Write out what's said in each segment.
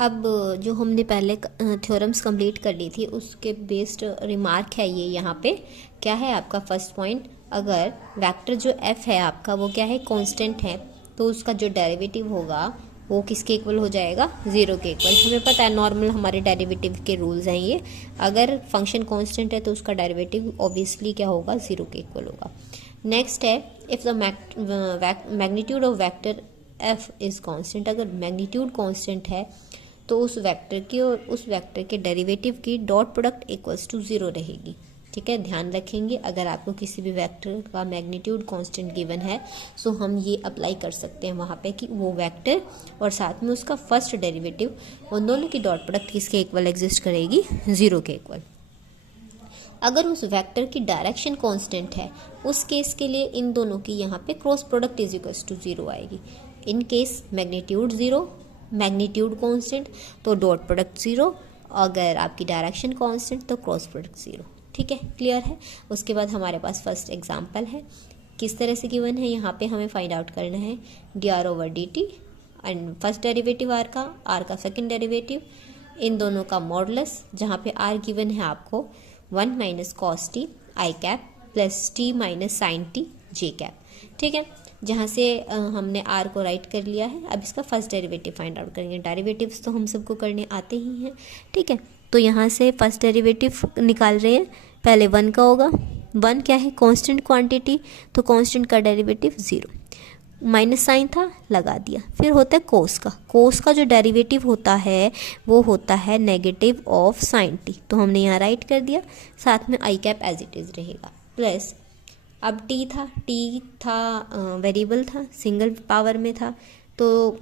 अब जो हमने पहले थ्योरम्स कंप्लीट कर ली थी उसके बेस्ड रिमार्क है ये यहाँ पे। क्या है आपका फर्स्ट पॉइंट, अगर वेक्टर जो f है आपका वो क्या है, कांस्टेंट है, तो उसका जो डेरिवेटिव होगा वो किसके इक्वल हो जाएगा, ज़ीरो के इक्वल। हमें पता है नॉर्मल हमारे डेरिवेटिव के रूल्स हैं ये, अगर फंक्शन कांस्टेंट है तो उसका डेरिवेटिव ऑब्वियसली क्या होगा, ज़ीरो के इक्वल होगा। नेक्स्ट है, if the magnitude of vector f is constant, अगर मैग्नीट्यूड कांस्टेंट है तो उस वेक्टर की और उस वेक्टर के डेरिवेटिव की dot product equals to zero रहेगी। ठीक है, ध्यान रखेंगे अगर आपको किसी भी वेक्टर का मैग्नीट्यूड कांस्टेंट गिवन है सो हम ये अप्लाई कर सकते हैं वहाँ पे कि वो वेक्टर और साथ में उसका फर्स्ट डेरिवेटिव, उन दोनों की डॉट प्रोडक्ट किसके इक्वल एग्जिस्ट करेगी, ज़ीरो के इक्वल। अगर उस वेक्टर की डायरेक्शन कांस्टेंट है उस केस के लिए इन दोनों की यहाँ पे cross product is equals to zero आएगी। In case magnitude zero, magnitude constant तो डॉट प्रोडक्ट ज़ीरो, अगर आपकी डायरेक्शन कांस्टेंट तो क्रॉस प्रोडक्ट ज़ीरो। ठीक है, क्लियर है। उसके बाद हमारे पास फर्स्ट एग्जांपल है, किस तरह से गिवन है, यहाँ पे हमें फाइंड आउट करना है dr/dt and first derivative r का सेकंड डेरिवेटिव, इन दोनों का मॉडुलस, जहाँ पे r गिवन है आपको 1 minus cos t i cap plus t minus sine t j cap. ठीक है, जहाँ से हमने r को राइट कर लिया है। अब इसका फर्स्ट डेरिवेटिव फाइंड आउट करेंगे। डेरिवेटिव्स तो हम सबको करने आते ही हैं। ठीक है, तो यहाँ से फर्स्ट डेरिवेटिव निकाल रहे हैं। पहले 1 का होगा, 1 क्या है, कांस्टेंट क्वांटिटी, तो कांस्टेंट का डेरिवेटिव ज़ीरो, माइनस साइन था लगा दिया। फिर होता है कोस का, कोस का जो डेरिवेटिव होता है वो होता है नेगेटिव ऑफ साइन टी, तो हमने यहाँ राइट कर दिया, साथ में आई कैप एज इट इज़ रहेगा, प्लस अब टी था वेरिएबल था, सिंगल पावर में था, तो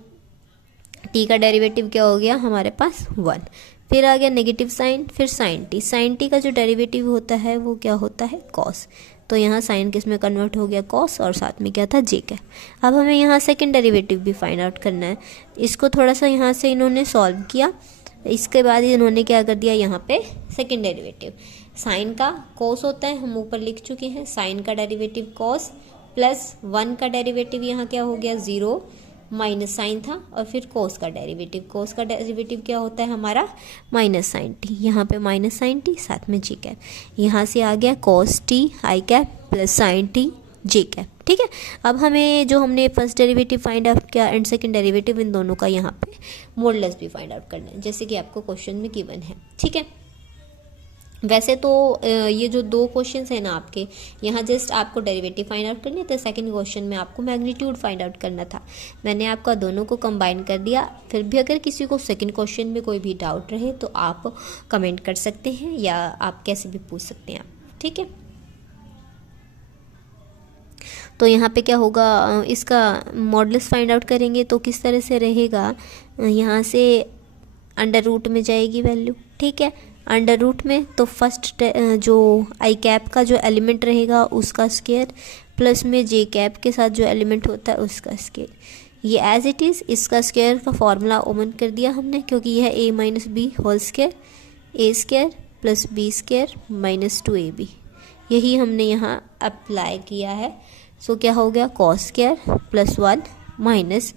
टी का डेरिवेटिव क्या हो गया हमारे पास 1। फिर आ गया नेगेटिव साइन, फिर साइन टी का जो डेरिवेटिव होता है वो क्या होता है, कॉस, तो यहाँ साइन किस में कन्वर्ट हो गया, कॉस, और साथ में क्या था, जे का। अब हमें यहाँ सेकंड डेरिवेटिव भी फाइंड आउट करना है। इसको थोड़ा सा यहाँ से इन्होंने सॉल्व किया, इसके बाद इन्होंने क्या कर दिया, यहाँ पे सेकंड डेरिवेटिव, साइन का कॉस होता है, हम ऊपर लिख चुके हैं, साइन का डेरिवेटिव कॉस प्लस 1 का डेरिवेटिव यहाँ क्या हो गया, ज़ीरो, माइनस साइन था, और फिर कोस का डेरिवेटिव क्या होता है हमारा, माइनस साइन टी, यहाँ पे माइनस साइन टी साथ में जी कैप, यहाँ से आ गया cos t i cap plus sign t j cap. ठीक है, अब हमें जो हमने फर्स्ट डेरिवेटिव फाइंड आउट किया एंड सेकंड डेरिवेटिव, इन दोनों का यहाँ पे मॉडुलस भी फाइंड आउट करना है, जैसे कि आपको क्वेश्चन में गिवन है। ठीक है, वैसे तो ये जो दो क्वेश्चंस हैं ना आपके, यहाँ जस्ट आपको डेरिवेटिव फाइंड आउट करनी है, तो सेकंड क्वेश्चन में आपको मैग्नीट्यूड फाइंड आउट करना था। मैंने आपका दोनों को कंबाइन कर दिया। फिर भी अगर किसी को सेकंड क्वेश्चन में कोई भी डाउट रहे तो आप कमेंट कर सकते हैं या आप कैसे भी पूछ सकते हैं आप। ठीक है, तो यहाँ पे क्या होगा, इसका मॉडुलस फाइंड आउट करेंगे तो किस तरह से रहेगा, यहाँ से अंडर रूट में जाएगी वैल्यू। ठीक है, अंडर रूट में तो फर्स्ट जो आई कैप का जो एलिमेंट रहेगा उसका स्क्वायर, प्लस में जे कैप के साथ जो एलिमेंट होता है उसका स्क्वायर, ये एज इट इज़। इसका स्क्वायर का फॉर्मूला ओपन कर दिया हमने, क्योंकि यह A minus B whole square, A square plus B square minus 2ab, यही हमने यहाँ अप्लाई किया है। सो क्या हो गया, cos square plus 1 minus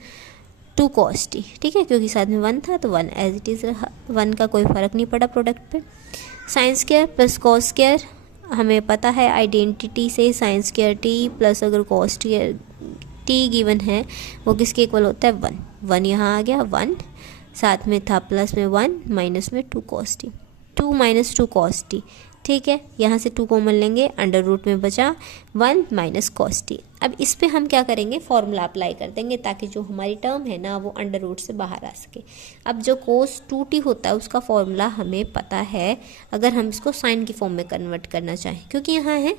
2 cos T. ठीक है, क्योंकि साथ में 1 था तो 1 एज इट इज़ रहा, 1 का कोई फ़र्क नहीं पड़ा प्रोडक्ट पे। Sine square plus cos square, हमें पता है आइडेंटिटी से साइन स्क्वायर टी प्लस अगर कॉस टी गिवन है वो किसके इक्वल होता है, 1। 1 यहाँ आ गया 1, साथ में था प्लस में 1 माइनस में 2 cos T, 2 minus 2 cos T. ठीक है, यहाँ से 2 कॉमन लेंगे, अंडर रूट में बचा 1 माइनस कॉस टी। अब इस पे हम क्या करेंगे, फॉर्मूला अप्लाई कर देंगे ताकि जो हमारी टर्म है ना वो अंडर रूट से बाहर आ सके। अब जो कोस 2t होता है उसका फॉर्मूला हमें पता है, अगर हम इसको साइन की फॉर्म में कन्वर्ट करना चाहें, क्योंकि यहाँ है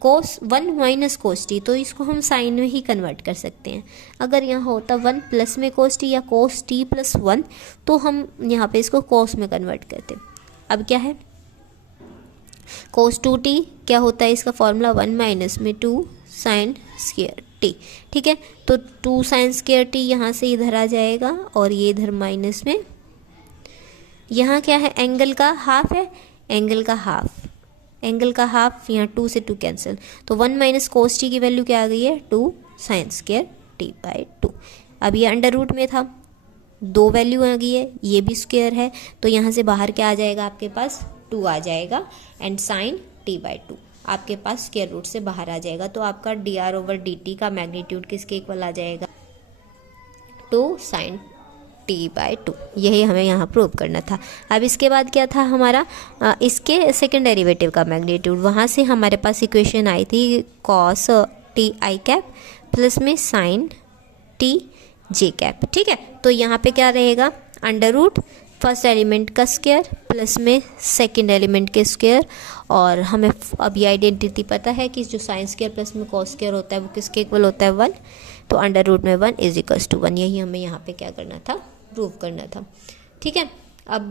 कोस 1 माइनस कोस टी, तो इसको हम साइन में ही कन्वर्ट कर सकते हैं। अगर यहाँ होता 1 प्लस में कोस टी या कोस टी प्लस 1, तो हम यहाँ पे इसको कोस में कन्वर्ट करते। अब क्या है, कोस 2t क्या होता है, इसका फॉर्मूला 1 माइनस में 2 साइन स्क्वायर टी। ठीक है, तो 2 साइन स्क्वायर टी यहाँ से इधर आ जाएगा और ये इधर माइनस में, यहाँ क्या है, एंगल का हाफ है, एंगल का हाफ यहाँ 2 से 2 कैंसिल, तो 1 माइनस कोस टी की वैल्यू क्या आ गई है, 2 साइन स्क्वायर टी बाई 2। अब ये अंडर रूट में था दो वैल्यू आ गई है, ये भी स्क्वायर है, तो यहाँ से बाहर क्या आ जाएगा आपके पास 2 आ जाएगा, एंड साइन t/2 आपके पास स्क्वायर रूट से बाहर आ जाएगा। तो आपका dr/dt का मैग्नीट्यूड किसके इक्वल आ जाएगा, 2 sin t/2। यही हमें यहाँ प्रूव करना था। अब इसके बाद क्या था हमारा, इसके सेकंड डेरिवेटिव का मैग्नीट्यूड। वहाँ से हमारे पास इक्वेशन आई थी cos t i cap plus में sin t j कैप, ठीक है। तो यहाँ पे क्या रहेगा, अंडर रूट फर्स्ट एलिमेंट का स्क्वायर प्लस में सेकंड एलिमेंट के स्क्वायर, और हमें अब ये आइडेंटिटी पता है कि जो साइन स्क्वायर प्लस में कॉस स्क्वायर होता है वो किसके इक्वल होता है, 1। तो अंडर रूट में 1 = 1, यही हमें यहाँ पे क्या करना था, प्रूव करना था, ठीक है। अब